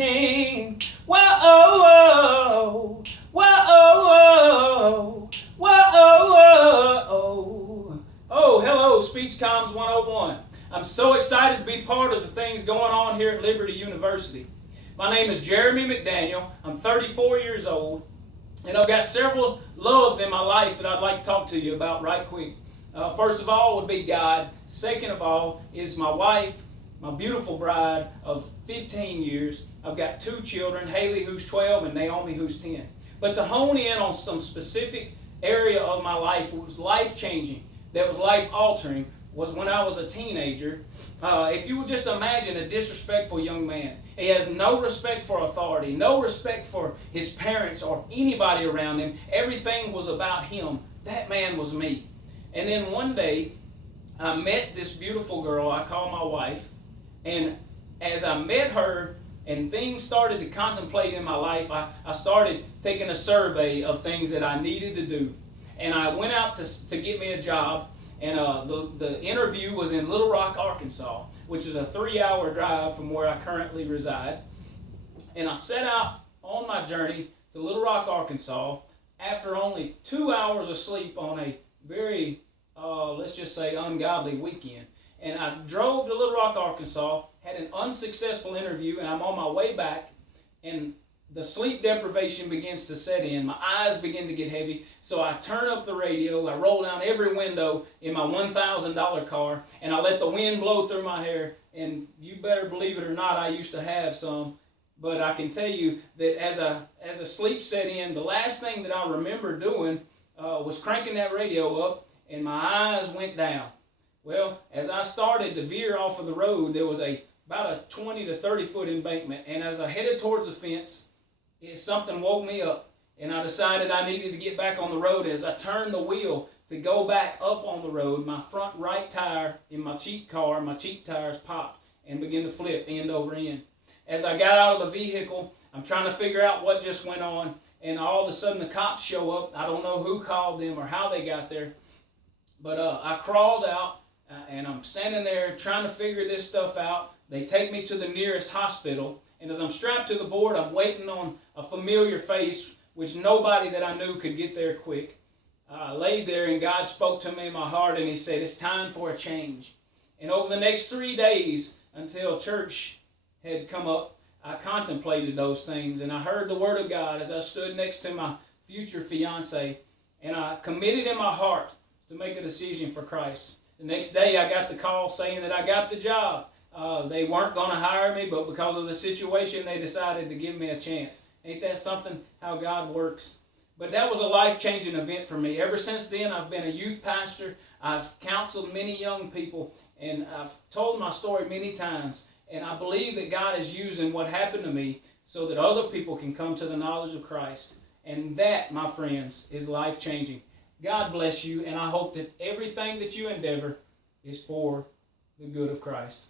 King. Whoa, whoa, whoa. Oh, hello, Speech Comms 101. I'm so excited to be part of the things going on here at Liberty University. My name is Jeremy McDaniel. I'm 34 years old, and I've got several loves in my life that I'd like to talk to you about right quick. First of all would be God. Second of all is my wife, my beautiful bride of 15 years. I've got two children, Haley, who's 12, and Naomi, who's 10. But to hone in on some specific area of my life, that was life-changing, that was life-altering, was when I was a teenager. If you would just imagine a disrespectful young man. He has no respect for authority, no respect for his parents or anybody around him. Everything was about him. That man was me. And then one day, I met this beautiful girl I call my wife. And as I met her and things started to contemplate in my life, I started taking a survey of things that I needed to do. And I went out to get me a job. And the interview was in Little Rock, Arkansas, which is a 3-hour drive from where I currently reside. And I set out on my journey to Little Rock, Arkansas after only 2 hours of sleep on a very, let's just say, ungodly weekend. And I drove to Little Rock, Arkansas, had an unsuccessful interview, and I'm on my way back, and the sleep deprivation begins to set in. My eyes begin to get heavy, so I turn up the radio. I roll down every window in my $1,000 car, and I let the wind blow through my hair. And you better believe it or not, I used to have some. But I can tell you that as a sleep set in, the last thing that I remember doing was cranking that radio up, and my eyes went down. Well, as I started to veer off of the road, there was about a 20 to 30 foot embankment, and as I headed towards the fence, something woke me up, and I decided I needed to get back on the road. As I turned the wheel to go back up on the road, my front right tire in my cheap car, my cheap tires popped and began to flip end over end. As I got out of the vehicle, I'm trying to figure out what just went on, and all of a sudden the cops show up. I don't know who called them or how they got there, but I crawled out, and I'm standing there trying to figure this stuff out. They take me to the nearest hospital. And as I'm strapped to the board, I'm waiting on a familiar face, which nobody that I knew could get there quick. I laid there, and God spoke to me in my heart, and He said, it's time for a change. And over the next 3 days, until church had come up, I contemplated those things, and I heard the Word of God as I stood next to my future fiance, and I committed in my heart to make a decision for Christ. The next day, I got the call saying that I got the job. They weren't going to hire me, but because of the situation, they decided to give me a chance. Ain't that something, how God works? But that was a life-changing event for me. Ever since then, I've been a youth pastor. I've counseled many young people, and I've told my story many times. And I believe that God is using what happened to me so that other people can come to the knowledge of Christ. And that, my friends, is life-changing. God bless you, and I hope that everything that you endeavor is for the good of Christ.